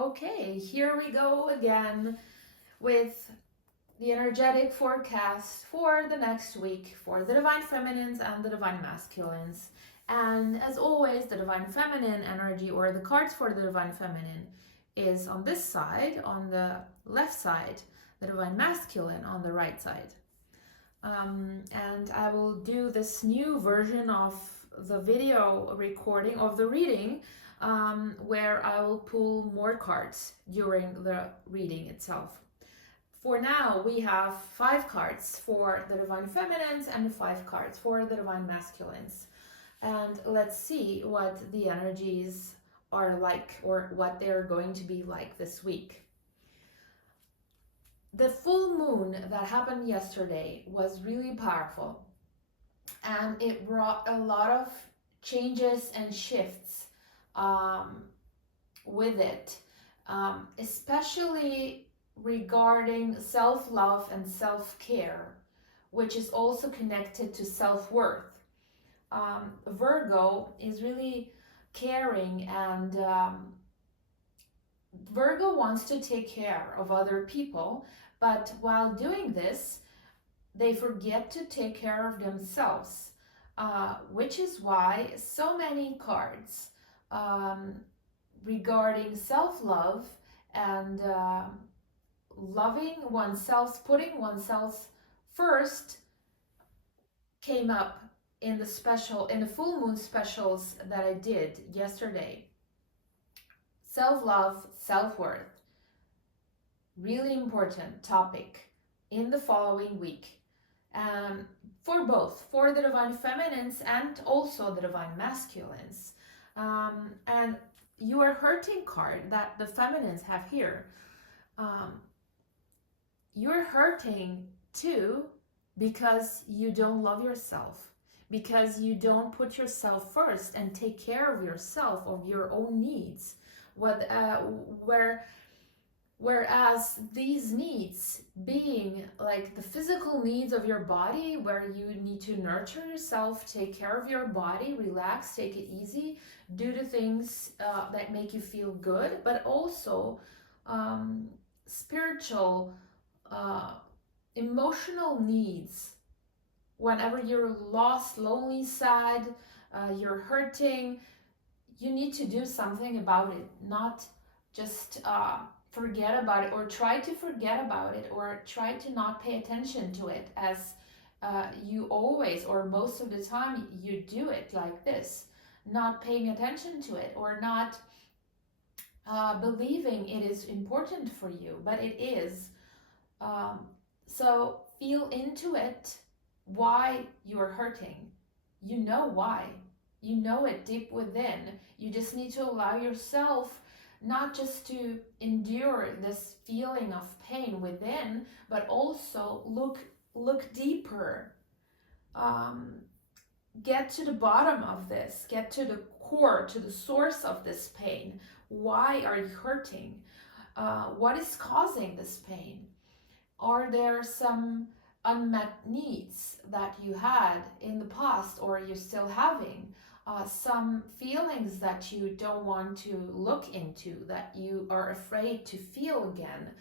Okay, here we go again with the energetic forecast for the next week for the Divine Feminines and the Divine Masculines. And as always, the Divine Feminine energy or the cards for the Divine Feminine is on this side, on the left side, the Divine Masculine on the right side. And I will do this new version of the video recording of the reading where I will pull more cards during the reading itself. For now, we have 5 cards for the Divine Feminines and 5 cards for the Divine Masculines. And let's see what the energies are like or what they're going to be like this week. The full moon that happened yesterday was really powerful, and it brought a lot of changes and shifts with it, especially regarding self-love and self-care, which is also connected to self-worth. Virgo is really caring, and Virgo wants to take care of other people, but while doing this, they forget to take care of themselves, which is why so many cards regarding self-love and loving oneself, putting oneself first came up in the full moon specials that I did yesterday. Self-love, self-worth, really important topic in the following week. For both, for the Divine Feminines and also the Divine Masculines. And your hurting card that the Feminines have here, you're hurting too because you don't love yourself, because you don't put yourself first and take care of yourself, of your own needs. Whereas these needs being like the physical needs of your body, where you need to nurture yourself, take care of your body, relax, take it easy, do the things that make you feel good, but also spiritual, emotional needs. Whenever you're lost, lonely, sad, you're hurting, you need to do something about it, not just forget about it or try to forget about it or try to not pay attention to it, as you always or most of the time you do it like this, not paying attention to it or not believing it is important for you, but it is. So feel into it, why you're hurting. You know why. You know it deep within. You just need to allow yourself not just to endure this feeling of pain within, but also look deeper. Get to the bottom of this. Get to the core, to the source of this pain. Why are you hurting? What is causing this pain? Are there some unmet needs that you had in the past or you're still having? Some feelings that you don't want to look into, that you are afraid to feel again.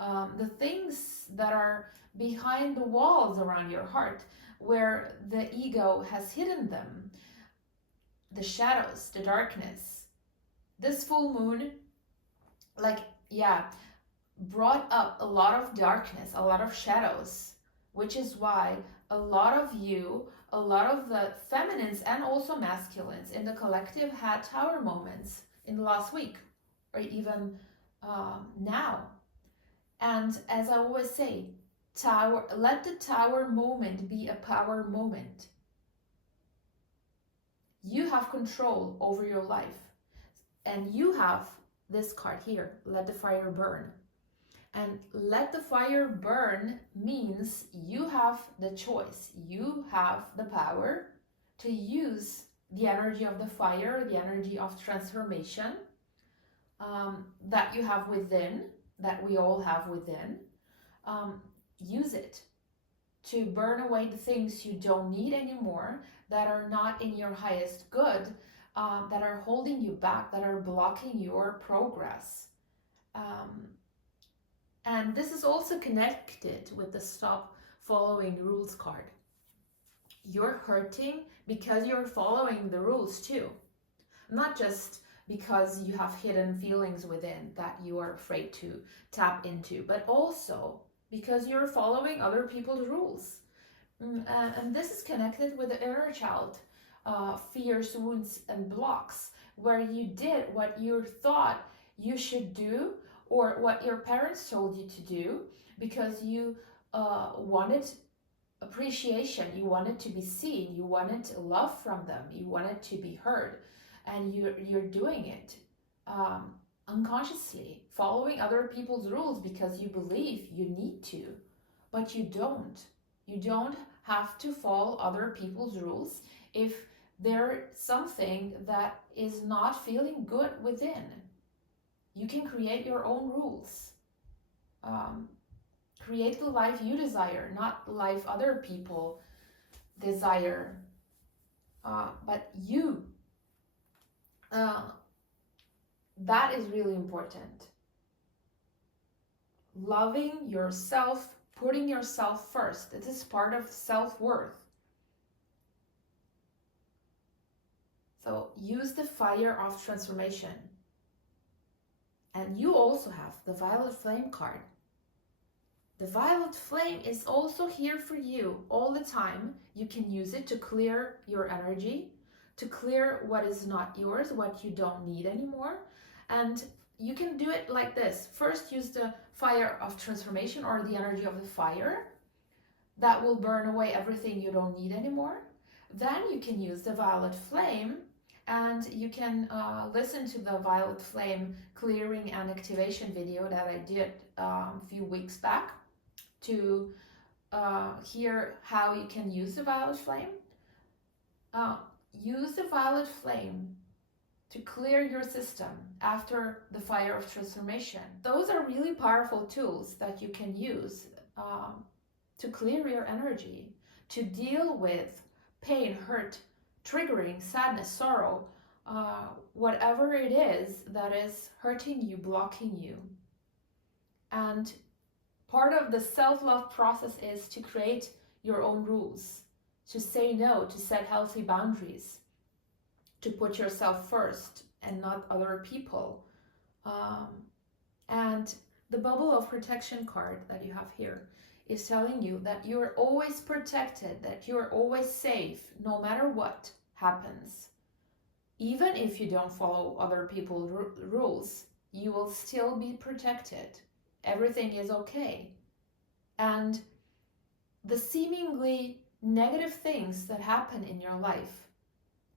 The things that are behind the walls around your heart, where the ego has hidden them. The shadows, the darkness. This full moon, brought up a lot of darkness, a lot of shadows, which is why a lot of the feminines and also masculines in the collective had tower moments in the last week or even now. And as I always say, let the tower moment be a power moment. You have control over your life, and you have this card here, let the fire burn. And let the fire burn means you have the choice. You have the power to use the energy of the fire, the energy of transformation that you have within, that we all have within. Use it to burn away the things you don't need anymore, that are not in your highest good, that are holding you back, that are blocking your progress. And this is also connected with the stop following rules card. You're hurting because you're following the rules too. Not just because you have hidden feelings within that you are afraid to tap into, but also because you're following other people's rules. And this is connected with the inner child, fears, wounds, and blocks, where you did what you thought you should do or what your parents told you to do because you wanted appreciation, you wanted to be seen, you wanted love from them, you wanted to be heard, and you're doing it unconsciously, following other people's rules because you believe you need to, but you don't. You don't have to follow other people's rules if there's something that is not feeling good within. You can create your own rules. Create the life you desire, not the life other people desire, but you. That is really important. Loving yourself, putting yourself first. This is part of self-worth. So use the fire of transformation. And you also have the violet flame card. The violet flame is also here for you all the time. You can use it to clear your energy, to clear what is not yours, what you don't need anymore. And you can do it like this. First, use the fire of transformation or the energy of the fire. That will burn away everything you don't need anymore. Then you can use the violet flame, and you can listen to the violet flame clearing and activation video that I did a few weeks back to hear how you can use the violet flame. Use the violet flame to clear your system after the fire of transformation. Those are really powerful tools that you can use to clear your energy, to deal with pain, hurt, triggering, sadness, sorrow, whatever it is that is hurting you, blocking you. And part of the self-love process is to create your own rules, to say no, to set healthy boundaries, to put yourself first and not other people. And the bubble of protection card that you have here is telling you that you're always protected, that you're always safe, no matter what happens. Even if you don't follow other people's rules, you will still be protected. Everything is okay. And the seemingly negative things that happen in your life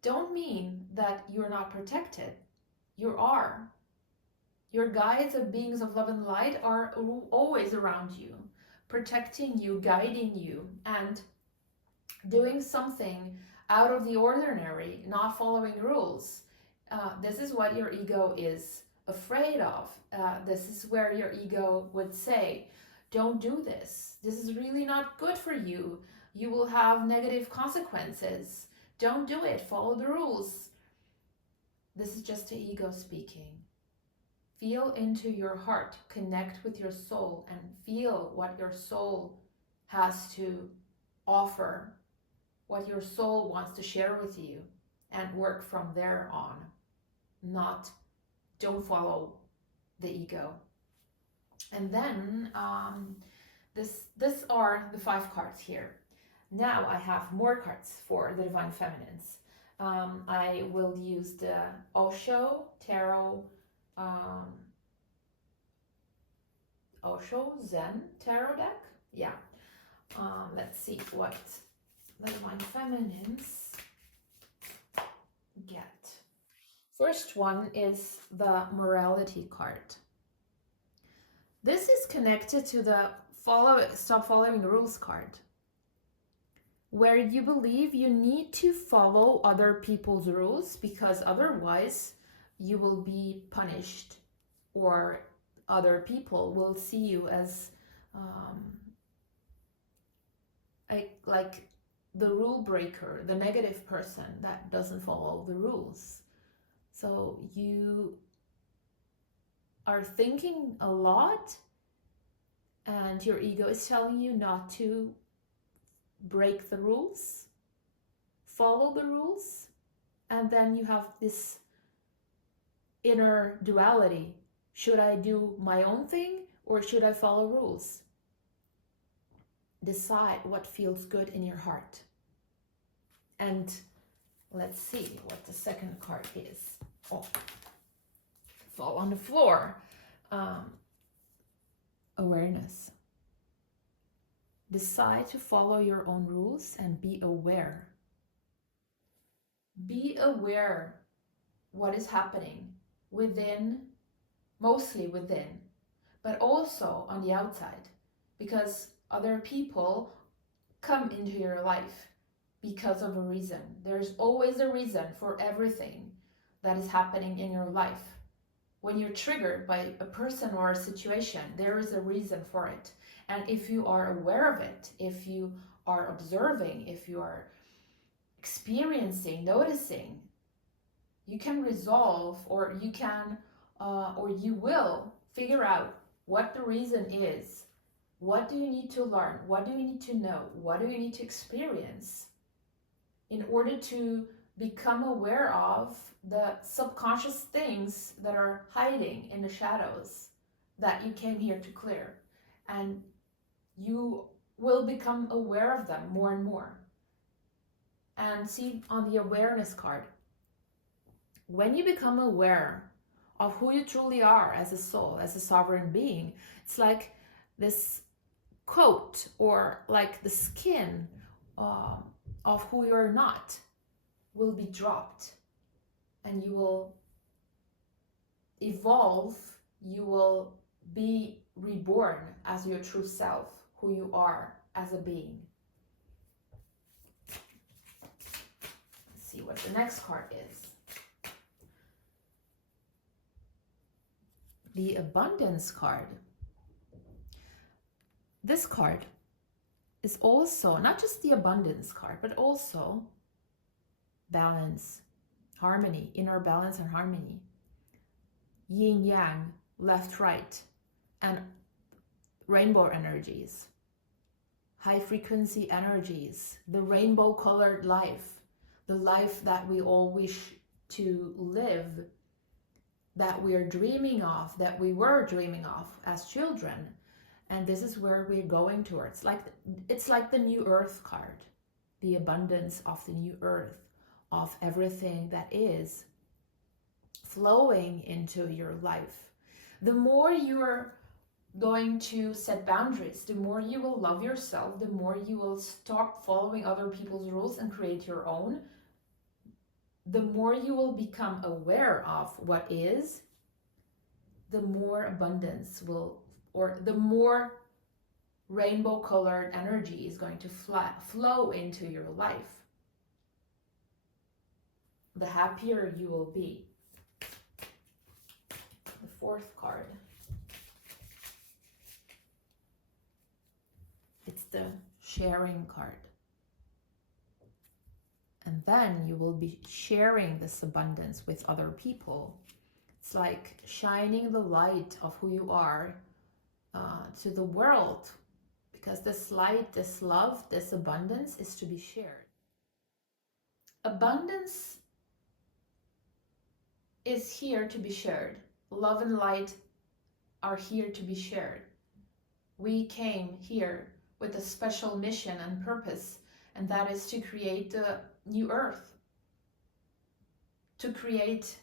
don't mean that you're not protected. You are. Your guides and beings of love and light are always around you, protecting you, guiding you, and doing something out of the ordinary, not following rules. This is what your ego is afraid of. This is where your ego would say, don't do this. This is really not good for you. You will have negative consequences. Don't do it. Follow the rules. This is just the ego speaking. Feel into your heart. Connect with your soul and feel what your soul has to offer, what your soul wants to share with you, and work from there on. Don't follow the ego. And then this are the 5 cards here. Now I have more cards for the Divine Feminines. I will use the Osho Tarot, Osho Zen Tarot deck. Yeah. Let's see what the Divine Feminines get. First one is the Morality card. This is connected to the Stop Following Rules card, where you believe you need to follow other people's rules because otherwise you will be punished, or other people will see you as like the rule breaker, the negative person that doesn't follow the rules. So you are thinking a lot and your ego is telling you not to break the rules, follow the rules, and then you have this inner duality. Should I do my own thing or should I follow rules? Decide what feels good in your heart. And let's see what the second card is. Oh, fall on the floor. Awareness. Decide to follow your own rules and be aware. Be aware what is happening within, mostly within, but also on the outside, because other people come into your life because of a reason. There's always a reason for everything that is happening in your life. When you're triggered by a person or a situation, there is a reason for it. And if you are aware of it, if you are observing, if you are experiencing, noticing, you can resolve, or you can, or you will figure out what the reason is. What do you need to learn? What do you need to know? What do you need to experience in order to become aware of the subconscious things that are hiding in the shadows that you came here to clear? And you will become aware of them more and more. And see on the awareness card, when you become aware of who you truly are as a soul, as a sovereign being, it's like this coat, or like the skin of who you're not will be dropped, and you will evolve, you will be reborn as your true self, who you are as a being. Let's see what the next card is. The abundance card. This card is also not just the abundance card, but also balance, harmony, inner balance and harmony, yin yang, left right, and rainbow energies, high frequency energies, the rainbow colored life, the life that we all wish to live, that we are dreaming of, that we were dreaming of as children. And this is where we're going towards. It's like the new earth card, the abundance of the new earth, of everything that is flowing into your life. The more you're going to set boundaries, the more you will love yourself, the more you will stop following other people's rules and create your own, the more you will become aware of what is, the more abundance will, or the more rainbow colored energy is going to flow into your life. The happier you will be. The fourth card. It's the sharing card. And then you will be sharing this abundance with other people. It's like shining the light of who you are to the world, because this light, this love, this abundance is to be shared. Abundance is here to be shared. Love and light are here to be shared. We came here with a special mission and purpose, and that is to create the new earth, to create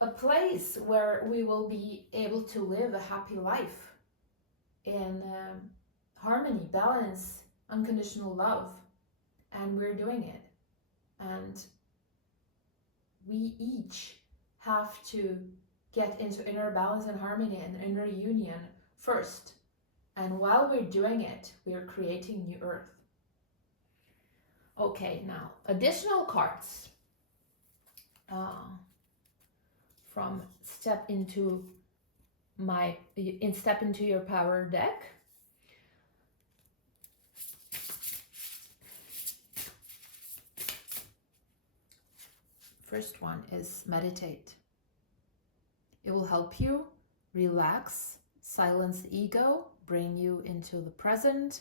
a place where we will be able to live a happy life in harmony, balance, unconditional love. And we're doing it. And we each have to get into inner balance and harmony and inner union first. And while we're doing it, we're creating new earth. Okay, now additional cards from Step Into Your Power deck. First one is meditate. It will help you relax, silence the ego, bring you into the present,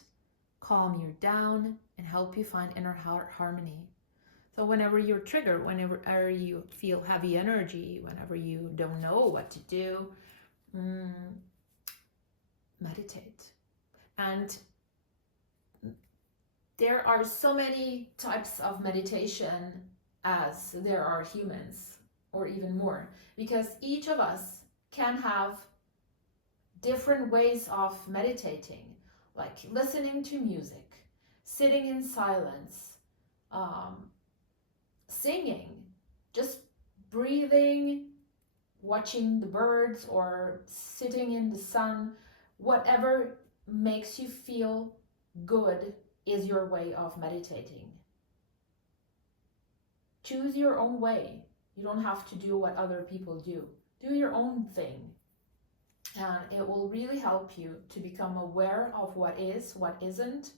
calm you down, and help you find inner harmony. So whenever you're triggered, whenever you feel heavy energy, whenever you don't know what to do, meditate. And there are so many types of meditation as there are humans, or even more, because each of us can have different ways of meditating, like listening to music, sitting in silence, singing, just breathing, watching the birds, or sitting in the sun. Whatever makes you feel good is your way of meditating. Choose your own way. You don't have to do what other people do. Do your own thing. And it will really help you to become aware of what is, what isn't,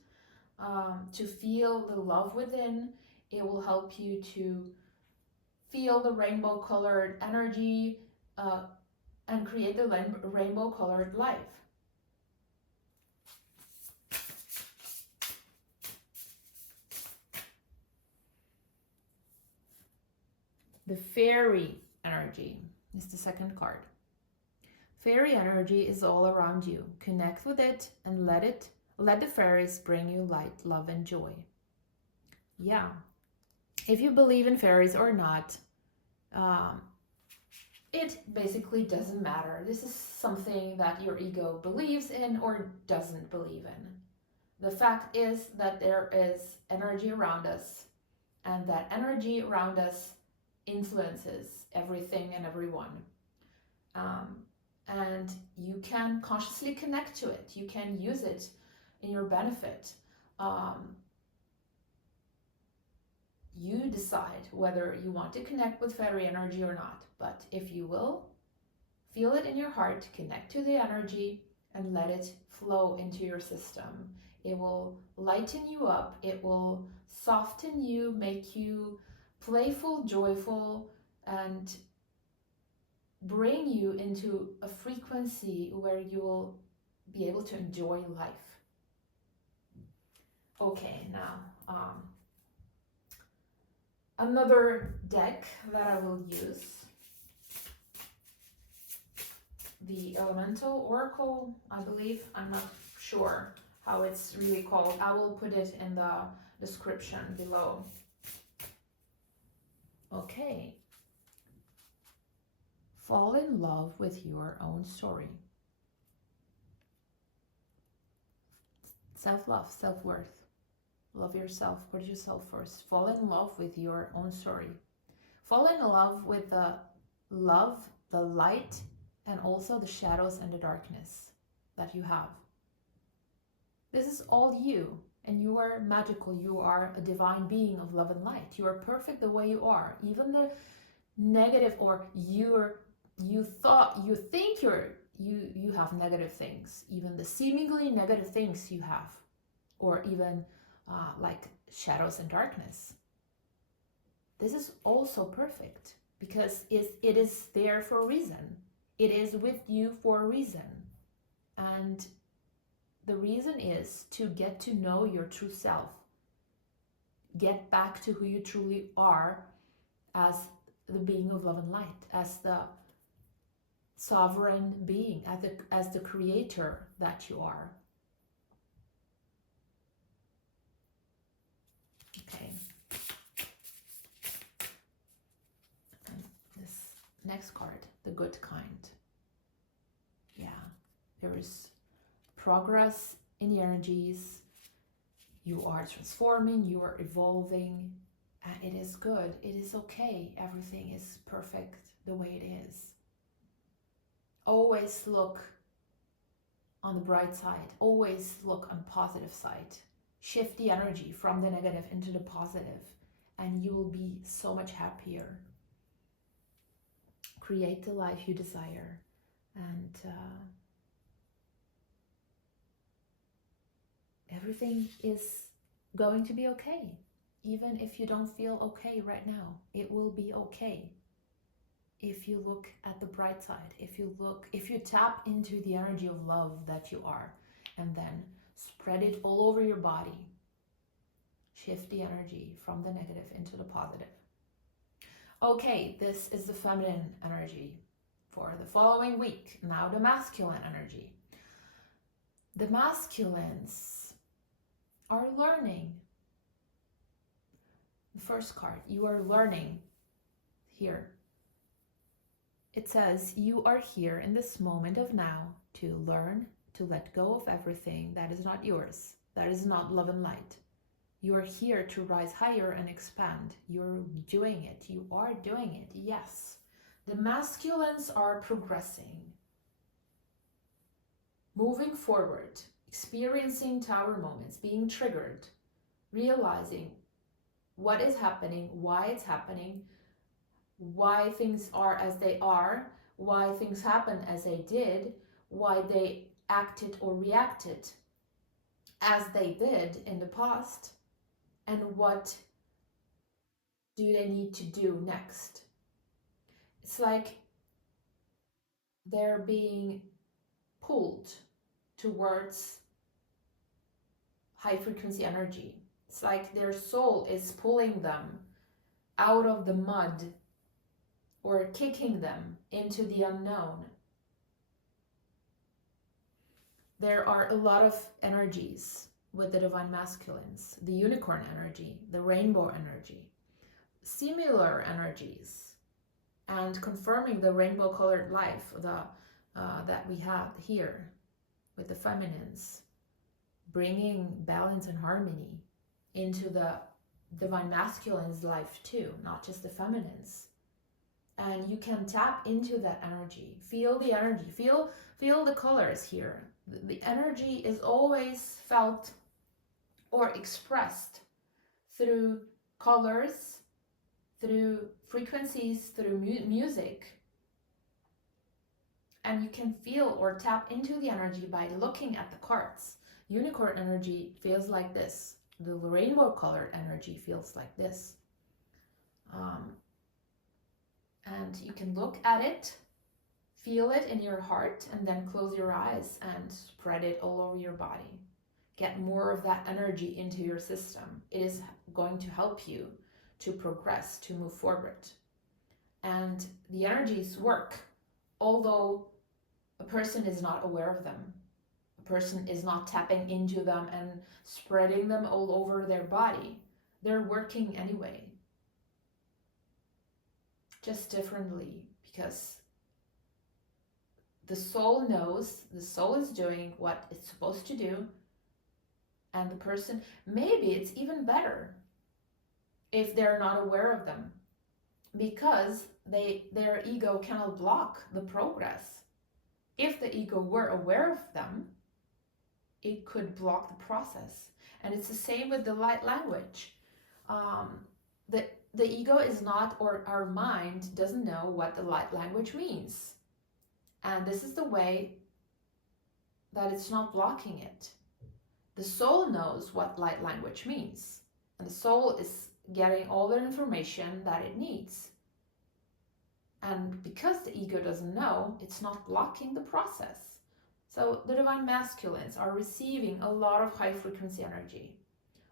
to feel the love within. It will help you to feel the rainbow colored energy and create the rainbow colored life. The fairy energy is the second card. Fairy energy is all around you. Connect with it and let the fairies bring you light, love, and joy. Yeah. If you believe in fairies or not, it basically doesn't matter. This is something that your ego believes in or doesn't believe in. The fact is that there is energy around us, and that energy around us influences everything and everyone. And you can consciously connect to it. You can use it in your benefit. You decide whether you want to connect with fairy energy or not. But if you will, feel it in your heart, connect to the energy, and let it flow into your system. It will lighten you up. It will soften you, make you playful, joyful, and bring you into a frequency where you will be able to enjoy life. Okay, now another deck that I will use, the Elemental Oracle, I believe. I'm not sure how it's really called. I will put it in the description below. Okay. Fall in love with your own story. Self-love, self-worth. Love yourself, put yourself first. Fall in love with your own story. Fall in love with the love, the light, and also the shadows and the darkness that you have. This is all you, and you are magical. You are a divine being of love and light. You are perfect the way you are. Even the negative, or you think you have negative things, even the seemingly negative things you have, or even like shadows and darkness. This is also perfect because it is there for a reason. It is with you for a reason. And the reason is to get to know your true self. Get back to who you truly are as the being of love and light, as the sovereign being, as the creator that you are. Okay. And this next card, the good kind. Yeah, there is progress in the energies. You are transforming, you are evolving, and it is good. It is okay. Everything is perfect the way it is. Always look on the bright side. Always look on the positive side. Shift the energy from the negative into the positive, and you will be so much happier. Create the life you desire, and everything is going to be okay. Even if you don't feel okay right now, it will be okay. if you look at the bright side, if you tap into the energy of love that you are, and then spread it all over your body, shift the energy from the negative into the positive. Okay, this is the feminine energy for the following week. Now the masculine energy. The masculines are learning. The first card, you are learning here. It says you are here in this moment of now to learn to let go of everything that is not yours, that is not love and light. You are here to rise higher and expand. You're doing it. You are doing it. Yes. The masculines are progressing, moving forward, experiencing tower moments, being triggered, realizing what is happening, why it's happening, why things are as they are, why things happen as they did, why they acted or reacted as they did in the past, and what do they need to do next. It's like they're being pulled towards high frequency energy. It's like their soul is pulling them out of the mud or kicking them into the unknown. There are a lot of energies with the divine masculines, the unicorn energy, the rainbow energy, similar energies, and confirming the rainbow colored life that we have here with the feminines, bringing balance and harmony into the divine masculine's life too, not just the feminines. And you can tap into that energy, feel the energy, feel the colors here. The energy is always felt or expressed through colors, through frequencies, through music. And you can feel or tap into the energy by looking at the cards. Unicorn energy feels like this. The rainbow colored energy feels like this. And you can look at it, feel it in your heart, and then close your eyes and spread it all over your body. Get more of that energy into your system. It is going to help you to progress, to move forward. And the energies work, although a person is not aware of them. A person is not tapping into them and spreading them all over their body. They're working anyway, just differently, because the soul knows, the soul is doing what it's supposed to do, and the person, maybe it's even better if they're not aware of them, because their ego cannot block the progress. If the ego were aware of them, it could block the process. And it's the same with the light language. The ego is not, or our mind doesn't know what the light language means. And this is the way that it's not blocking it. The soul knows what light language means. And the soul is getting all the information that it needs. And because the ego doesn't know, it's not blocking the process. So the divine masculines are receiving a lot of high frequency energy,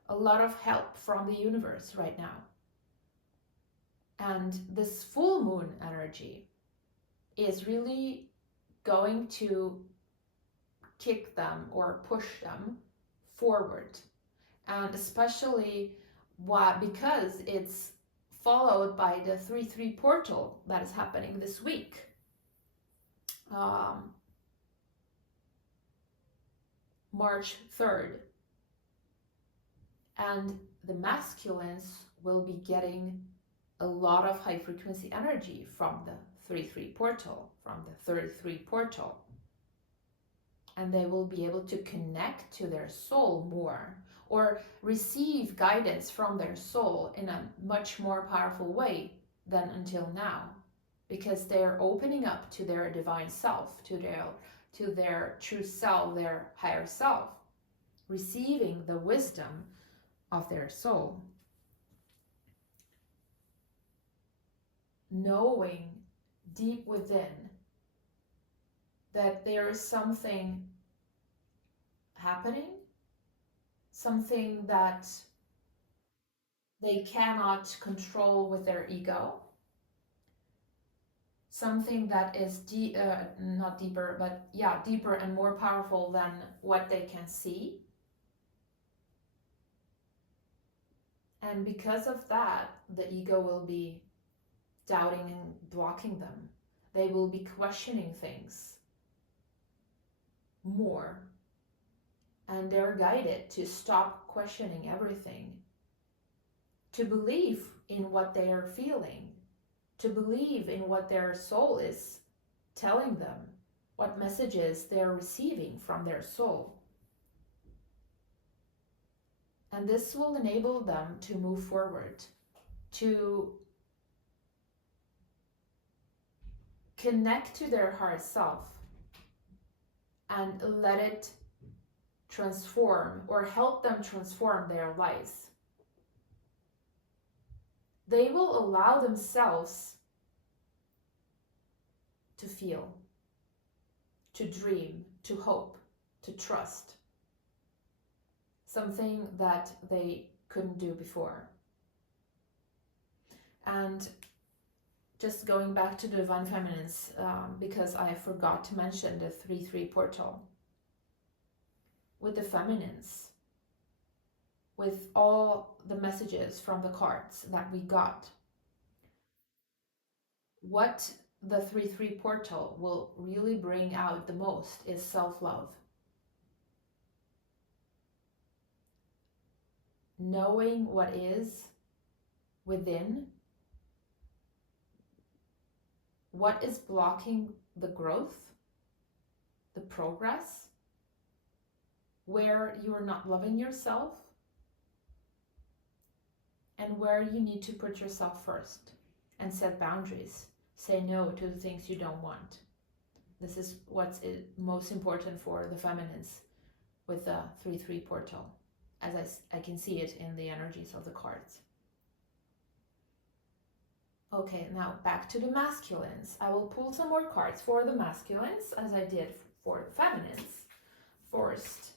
a lot of help from the universe right now. And this full moon energy is really going to kick them or push them forward. And especially because it's followed by the 3-3 portal that is happening this week. March 3rd. And the masculines will be getting a lot of high frequency energy from the 3-3 portal, from the 33 portal. And they will be able to connect to their soul more, or receive guidance from their soul in a much more powerful way than until now, because they're opening up to their divine self, to their true self, their higher self, receiving the wisdom of their soul, knowing deep within that there is something happening, something that they cannot control with their ego, something that is not deeper, but yeah, deeper and more powerful than what they can see. And because of that, the ego will be doubting and blocking them. They will be questioning things more. And they're guided to stop questioning everything, to believe in what they are feeling, to believe in what their soul is telling them, what messages they're receiving from their soul. And this will enable them to move forward, to connect to their higher self and let it transform or help them transform their lives. They will allow themselves to feel, to dream, to hope, to trust. Something that they couldn't do before. And just going back to the Divine Feminines, because I forgot to mention the 3-3 portal. With the feminines, with all the messages from the cards that we got, what the 3-3 portal will really bring out the most is self-love. Knowing what is within, what is blocking the growth, the progress, where you are not loving yourself, and where you need to put yourself first and set boundaries. Say no to the things you don't want. This is what's most important for the feminines with the 3-3 portal, as I can see it in the energies of the cards. Okay, now back to the masculines. I will pull some more cards for the masculines as I did for the feminines. First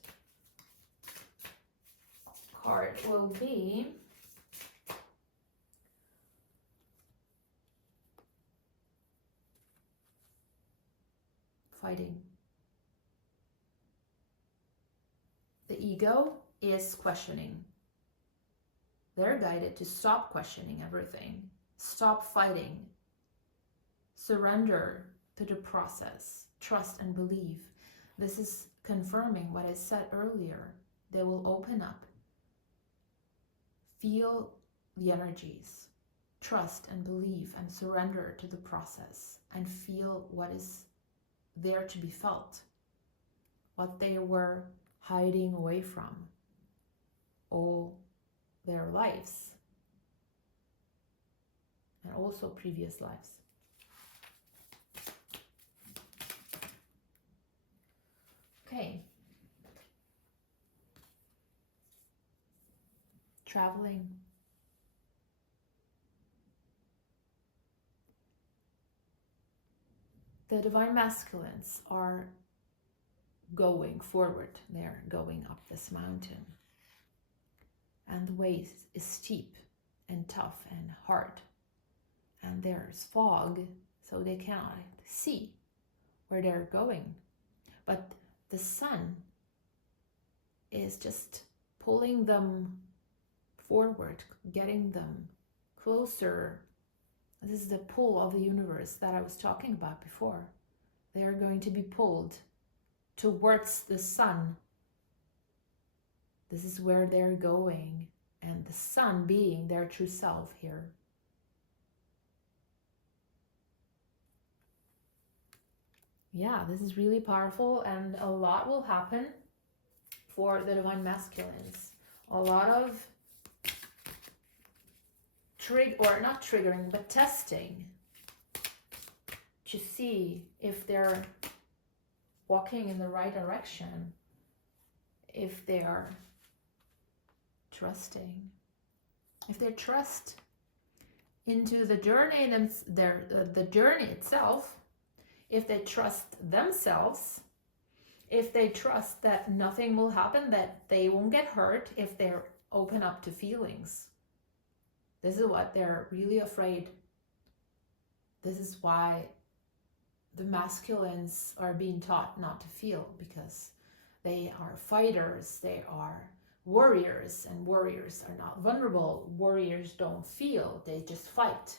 card will be fighting. The ego is questioning. They're guided to stop questioning everything. Stop fighting. Surrender to the process. Trust and believe. This is confirming what I said earlier. They will open up. Feel the energies. Trust and believe and surrender to the process and feel what is there to be felt. What they were hiding away from all their lives. And also previous lives. Okay. Traveling. The divine masculines are going forward. They're going up this mountain. And the way is steep and tough and hard. And there's fog, so they cannot see where they're going. But the sun is just pulling them forward, getting them closer. This is the pull of the universe that I was talking about before. They are going to be pulled towards the sun. This is where they're going, and the sun being their true self here. Yeah, this is really powerful, and a lot will happen for the divine masculines. A lot of not triggering, but testing to see if they're walking in the right direction, if they are trusting, if their trust into the journey, the journey itself, if they trust themselves, if they trust that nothing will happen, that they won't get hurt if they're open up to feelings. This is what they're really afraid. This is why the masculines are being taught not to feel, because they are fighters, they are warriors, and warriors are not vulnerable. Warriors don't feel, they just fight.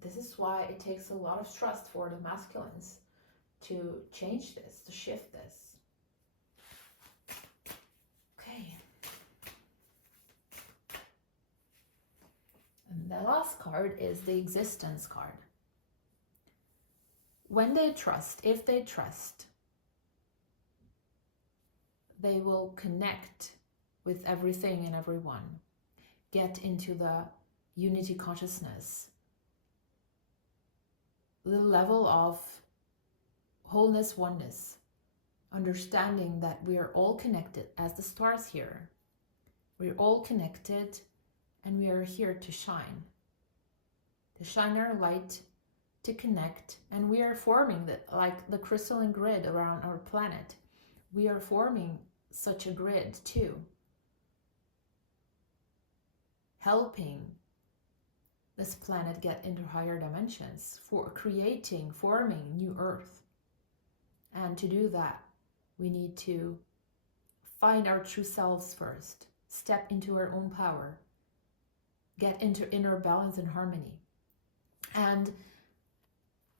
This is why it takes a lot of trust for the masculines to change this, to shift this. Okay. And the last card is the existence card. When they trust, if they trust, they will connect with everything and everyone, get into the unity consciousness, the level of wholeness, oneness, understanding that we are all connected as the stars here. We're all connected and we are here to shine our light, to connect, and we are forming like the crystalline grid around our planet. We are forming such a grid too, helping this planet get into higher dimensions, for forming new earth. And to do that, we need to find our true selves first, step into our own power, get into inner balance and harmony. And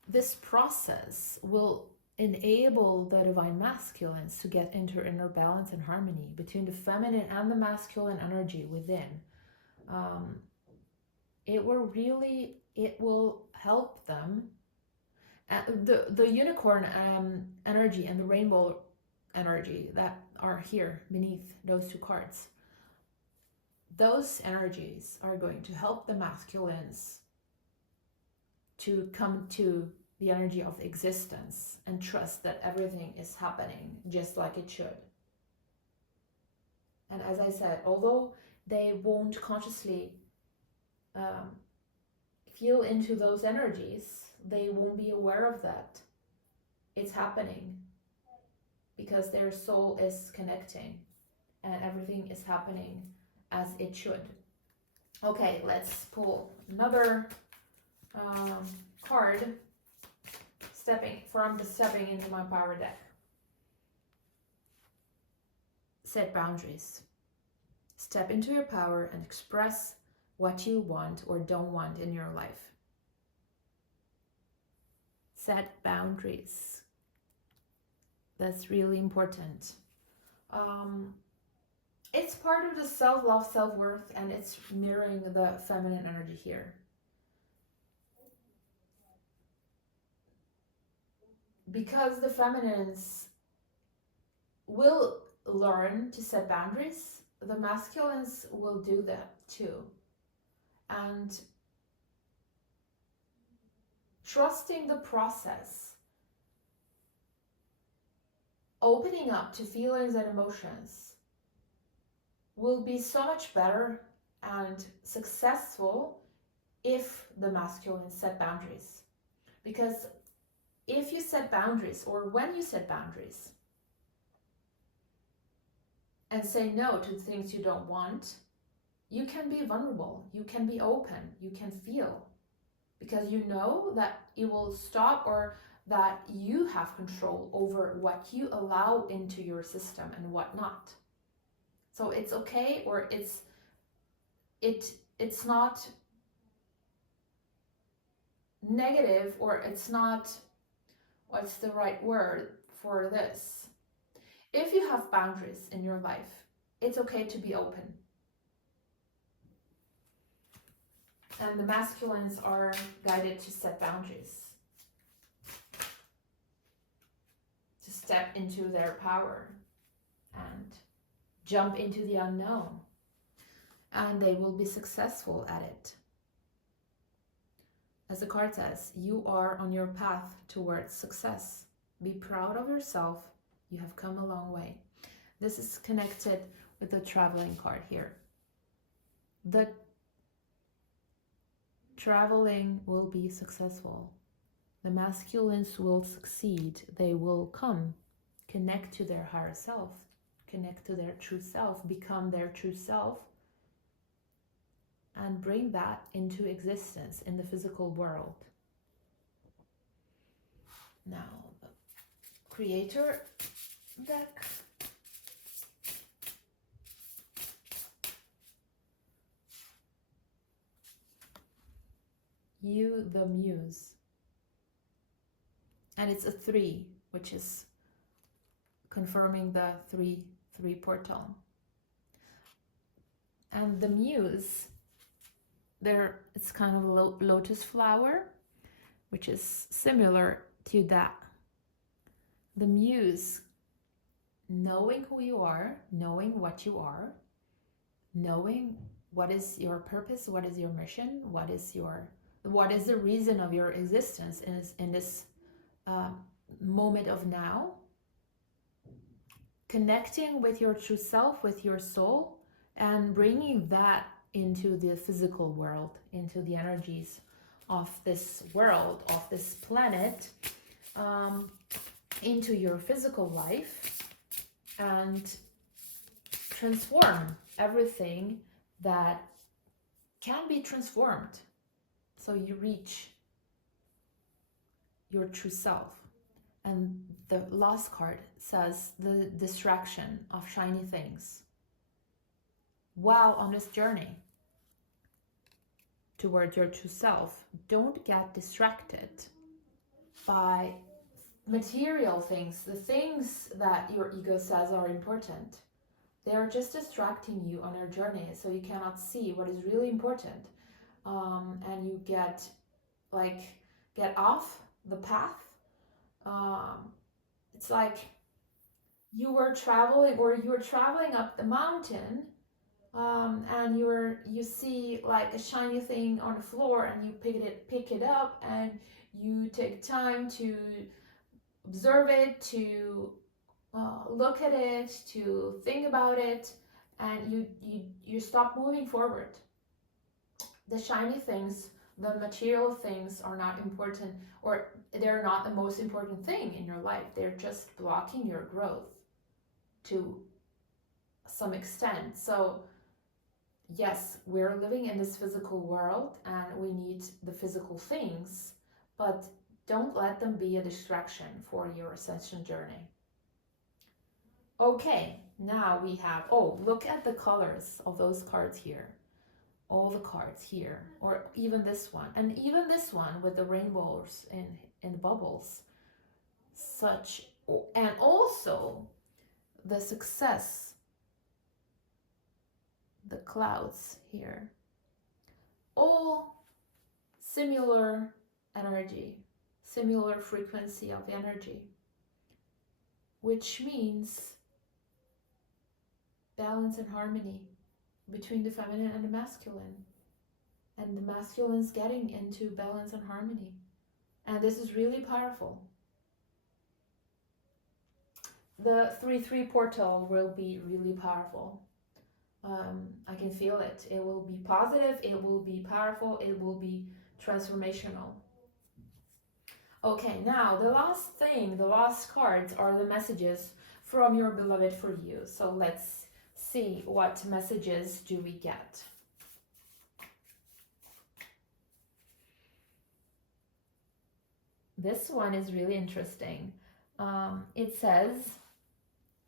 this process will enable the divine masculines to get into inner balance and harmony between the feminine and the masculine energy within. It will help them. The unicorn energy and the rainbow energy that are here beneath those two cards, those energies are going to help the masculines to come to the energy of existence and trust that everything is happening just like it should. And as I said, although they won't consciously feel into those energies, they won't be aware of that. It's happening because their soul is connecting and everything is happening as it should. Okay, let's pull another card stepping into my power deck. Set boundaries. Step into your power and express what you want or don't want in your life. Set boundaries. That's really important. It's part of the self-love, self-worth, and it's mirroring the feminine energy here. Because the feminines will learn to set boundaries, the masculines will do that too. And trusting the process, opening up to feelings and emotions will be so much better and successful if the masculines set boundaries. Because if you set boundaries, or when you set boundaries and say no to things you don't want, you can be vulnerable, you can be open, you can feel, because you know that it will stop, or that you have control over what you allow into your system and what not. So it's okay, or it's not negative, or it's not, what's the right word for this? If you have boundaries in your life, it's okay to be open. And the masculines are guided to set boundaries, to step into their power and jump into the unknown. And they will be successful at it. As the card says, you are on your path towards success. Be proud of yourself. You have come a long way. This is connected with the traveling card here. The traveling will be successful. The masculines will succeed. They will come, connect to their higher self, connect to their true self, become their true self, and bring that into existence in the physical world. Now, the Creator deck. You, the Muse. And it's a 3, which is confirming the 3 portal. And the Muse, it's kind of a lotus flower, which is similar to that. The Muse, knowing who you are, knowing what you are, knowing what is your purpose, what is your mission, what is the reason of your existence in this moment of now, connecting with your true self, with your soul, and bringing that into the physical world, into the energies of this world, of this planet, into your physical life, and transform everything that can be transformed, so you reach your true self. And the last card says the distraction of shiny things. While on this journey toward your true self, don't get distracted by material things, the things that your ego says are important. They are just distracting you on your journey, so you cannot see what is really important, and you get off the path. It's like you're traveling up the mountain, and you see like a shiny thing on the floor, and you pick it up, and you take time to observe it, to look at it, to think about it, and you stop moving forward. The shiny things, the material things are not important, or they're not the most important thing in your life. They're just blocking your growth to some extent. So yes, we're living in this physical world and we need the physical things, but don't let them be a distraction for your ascension journey. Okay, now we have, look at the colors of those cards here. All the cards here, or even this one, and even this one with the rainbows in the bubbles. And also the success, the clouds here. All similar energy, similar frequency of energy, which means balance and harmony between the feminine and the masculine, and the masculine's getting into balance and harmony, and this is really powerful. The 3-3 portal will be really powerful. I can feel it. It will be positive, it will be powerful, it will be transformational. Okay, now the last cards are the messages from your beloved for you. So let's see what messages do we get. This one is really interesting. It says,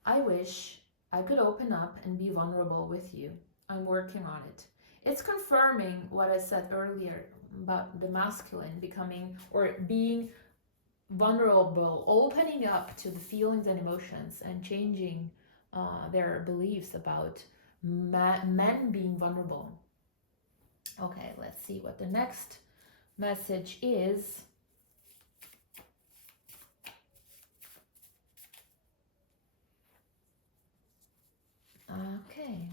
I wish I could open up and be vulnerable with you. I'm working on it. It's confirming what I said earlier about the masculine becoming or being vulnerable, opening up to the feelings and emotions and changing their beliefs about men being vulnerable. Okay, let's see what the next message is. Okay.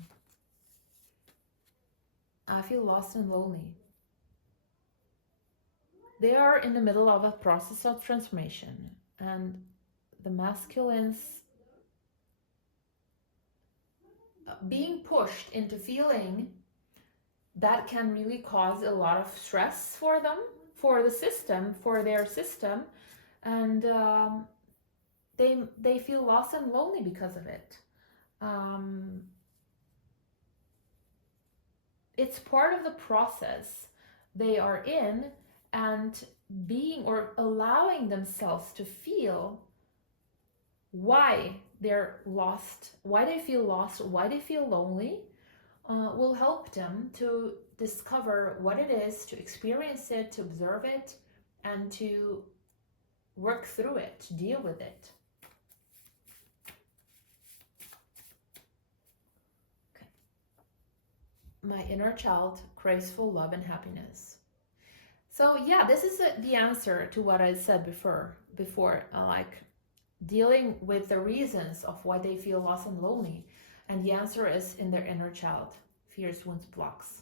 I feel lost and lonely. They are in the middle of a process of transformation, and the masculines being pushed into feeling that can really cause a lot of stress for them, for the system, for their system, and they feel lost and lonely because of it. It's part of the process they are in, and being or allowing themselves to feel why they're lost, why they feel lost, why they feel lonely, will help them to discover what it is, to experience it, to observe it, and to work through it, to deal with it. Okay. My inner child craves for love and happiness. So yeah, this is the answer to what I said before, like dealing with the reasons of why they feel lost and lonely. And the answer is in their inner child, fears, wounds, blocks.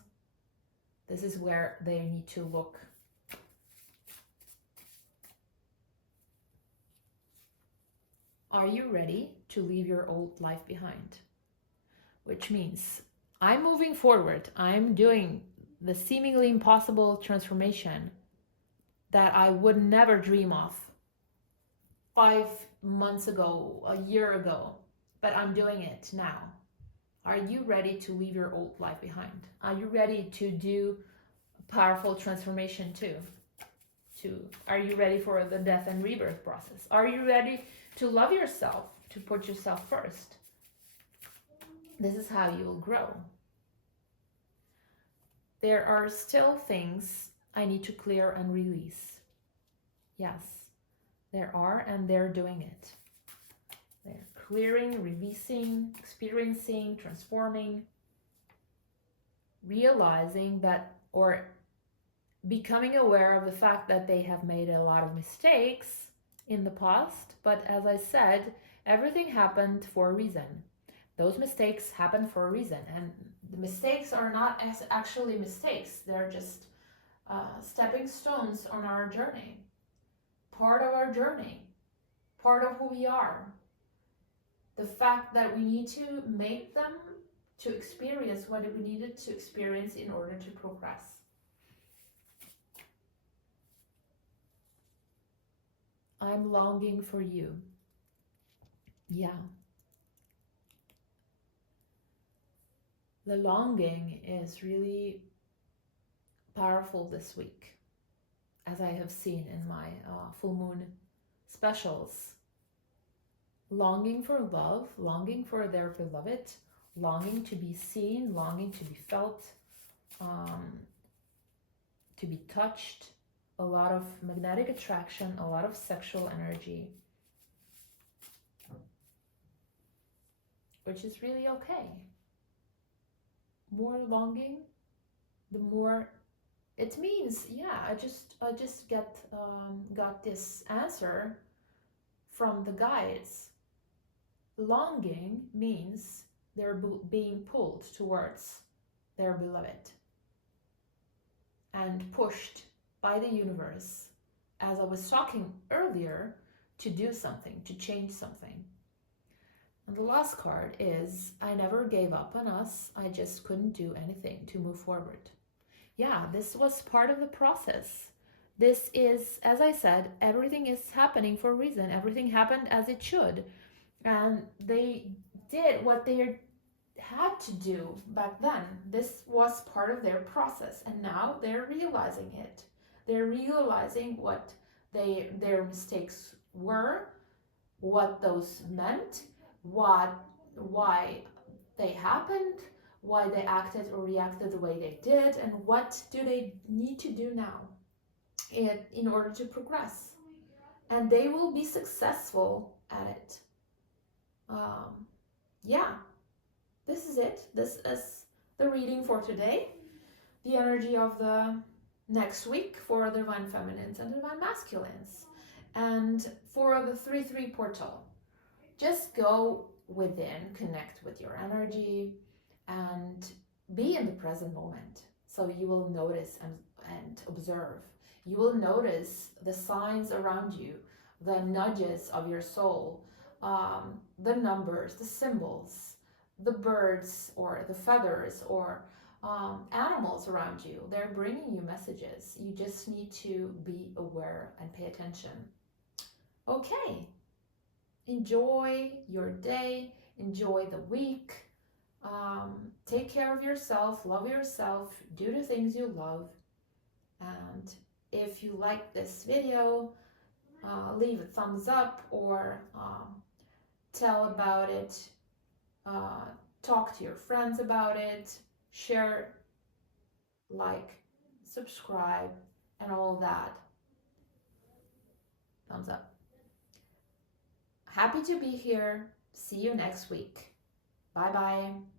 This is where they need to look. Are you ready to leave your old life behind? Which means I'm moving forward. I'm doing the seemingly impossible transformation that I would never dream of 5 months ago, a year ago, but I'm doing it now. Are you ready to leave your old life behind? Are you ready to do a powerful transformation too? Are you ready for the death and rebirth process? Are you ready to love yourself, to put yourself first? This is how you will grow. There are still things I need to clear and release. Yes, there are, and they're doing it. They're clearing, releasing, experiencing, transforming, realizing that, or becoming aware of the fact that they have made a lot of mistakes in the past. But as I said, everything happened for a reason. Those mistakes happen for a reason, and the mistakes are not actually mistakes. They're just stepping stones on our journey, part of our journey, part of who we are. The fact that we need to make them to experience what we needed to experience in order to progress. I'm longing for you. Yeah. The longing is really powerful this week, as I have seen in my full moon specials. Longing for love, longing for their beloved, longing to be seen, longing to be felt, to be touched, a lot of magnetic attraction, a lot of sexual energy, which is really okay. More longing, the more it means. Yeah, I just got this answer from the guides. Longing means they're being pulled towards their beloved and pushed by the universe, as I was talking earlier, to do something, to change something. And the last card is, I never gave up on us, I just couldn't do anything to move forward. Yeah, this was part of the process. This is, as I said, everything is happening for a reason. Everything happened as it should. And they did what they had to do back then. This was part of their process, and now they're realizing it. They're realizing what their mistakes were, what those meant, why they happened, why they acted or reacted the way they did, and what do they need to do now in order to progress. And they will be successful at it. Yeah, this is it. This is the reading for today. The energy of the next week for the Divine Feminines and the Divine Masculines. And for the 3-3 portal, just go within, connect with your energy, and be in the present moment. So you will notice and observe. You will notice the signs around you, the nudges of your soul, the numbers, the symbols, the birds or the feathers, or animals around you. They're bringing you messages. You just need to be aware and pay attention. Okay, enjoy your day, enjoy the week. Take care of yourself, love yourself, do the things you love. And if you like this video, leave a thumbs up or tell about it, talk to your friends about it, share, like, subscribe, and all that. Thumbs up. Happy to be here. See you next week. Bye bye.